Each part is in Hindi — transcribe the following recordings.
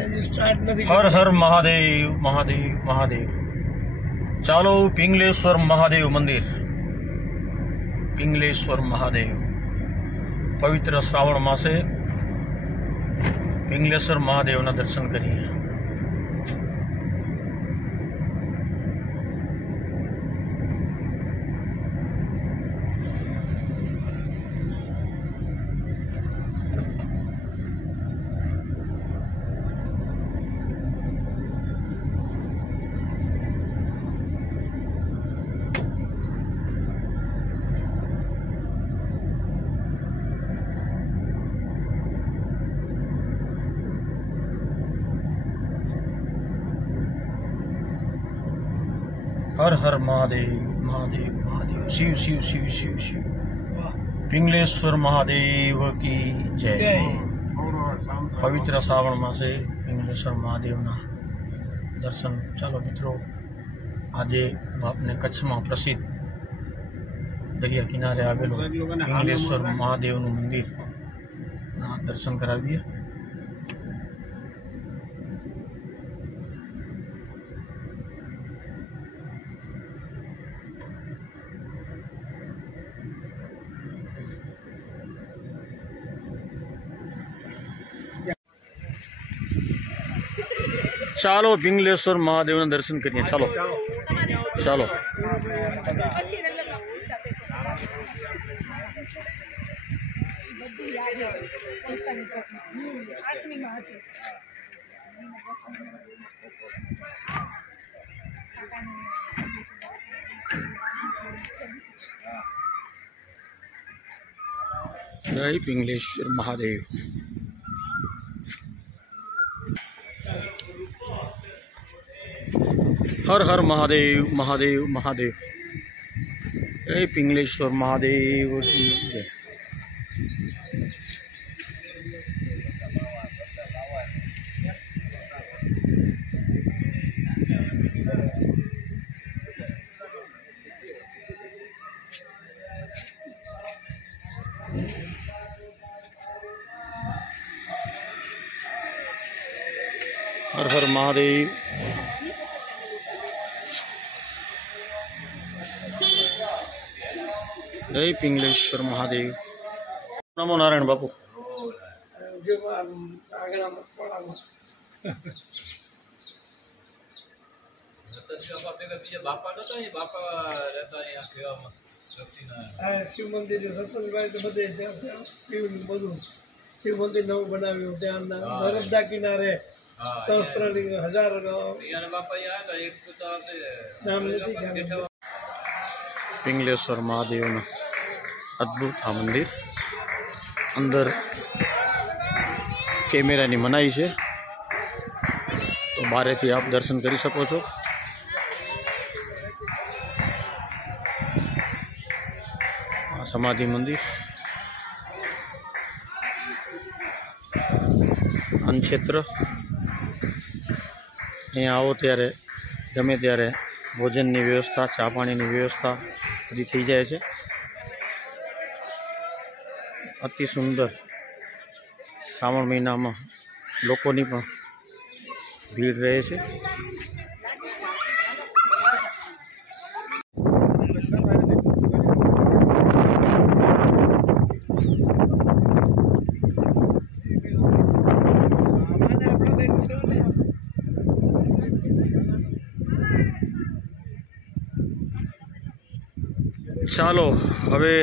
हर हर महादेव महादेव महादेव। चालो पिंगलेश्वर महादेव मंदिर, पिंगलेश्वर महादेव। पवित्र श्रावण मासे पिंगलेश्वर महादेव ना दर्शन करिए। हर हर महादेव महादेव महादेव। शिव शिव शिव शिव शिव। पिंगलेश्वर महादेव की जय। पवित्र श्रावण मासे पिंगलेश्वर महादेव ना दर्शन। चलो मित्रों, आज आपने कच्छ में प्रसिद्ध दरिया किनारे आवेलो पिंगलेश्वर महादेव नु मंदिर ना दर्शन करावीए। चलो पिंगलेश्वर महादेव ना दर्शन करिए। चलो चलो। जय पिंगलेश्वर महादेव। हर हर महादेव महादेव महादेव। जय पिंगलेश्वर महादेव की जय। हर हर महादेव। जय पिंगलेश्वर महादेव। नमो नारायण बापू। शिव मंदिर शिव मंदिर नव बनाव्યું ત્યાં નર્મદા કિનારે સહસ્ત્રલિંગ હજાર નામ નથી ખ્યાલ। पिंगलेश्वर महादेव ना अद्भुत आ मंदिर। अंदर कैमरा नी मनाई है, तो बारे थी आप दर्शन करी सको छो। समाधि मंदिर अन्न क्षेत्र। अहीं आओ त्यारे गमे त्यारे भोजन की व्यवस्था, चा पानी की व्यवस्था बधी थी जाए छे। अति सुंदर श्रावण महीना में लोकोनी पण भीड़ रहे छे। चलो हवे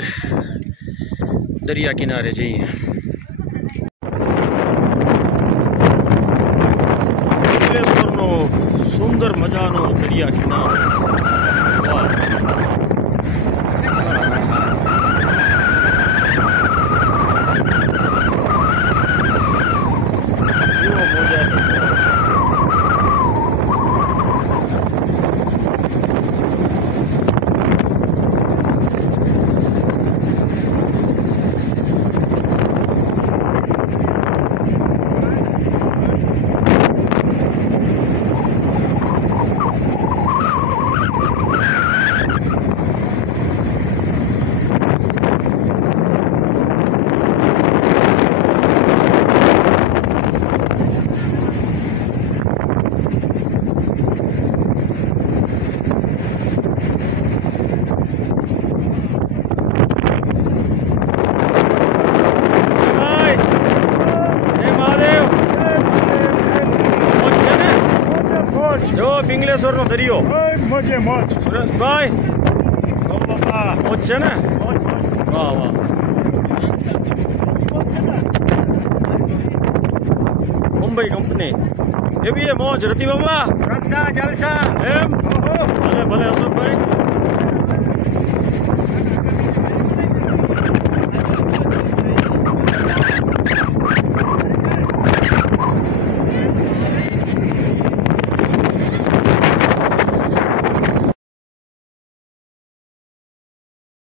दरिया किनारे जाइए। पिंगलेश्वर नो सुंदर मजानो दरिया किनारो। પિંગલેશ્વર નો દરિયો મોજે મોજ. સુરેશભાઈ મોજ છે ને? વાહ વાહ. મુંબઈ કંપની એવી મોજ રતિ બાબા જલસા જલસા. એમ ભલે ભલે અશોકભાઈ.